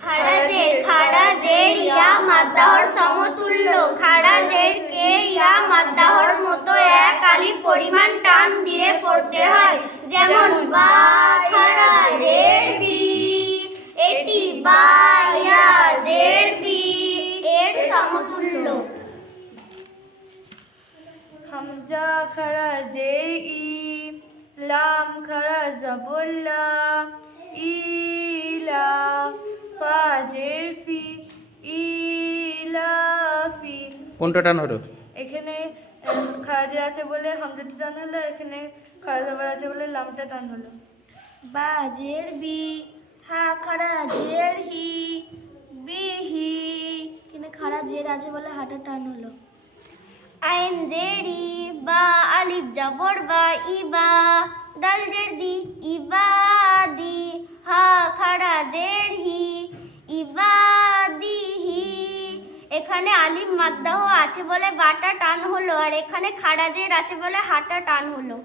খাড়াজের খাড়াজের ইয়া মাদ্দাহর সমতুল্য খাড়াজের কে ইয়া মাদ্দাহর মতো এক আলিফ পরিমাণ টান দিয়ে পড়তে হয় যেমন বা খাড়াজের বি এটি বা ইয়া জের বি এর সমতুল্য হামজা খারা জে ই লাম খারা জবল্লা কোনটা টান হলো এখানে খারাজে আছে বলে হামজাটা টান হলো এখানে খারা আছে বলে লামটা টান হলো। বা জের বি হা খাড়া জের হি বি হি। এখানে খাড়া জের আছে বলে হাটা টান হলো। আইন জেরি বা আলিফ জবর বা ইবা দাল জের দি ইবাদি হা খাড়া জের এখানে আলিম মাদ্দাহ আছে বলে বাটা টান হলো, আর এখানে খারাজের আছে বলে হাঁটা টান হলো।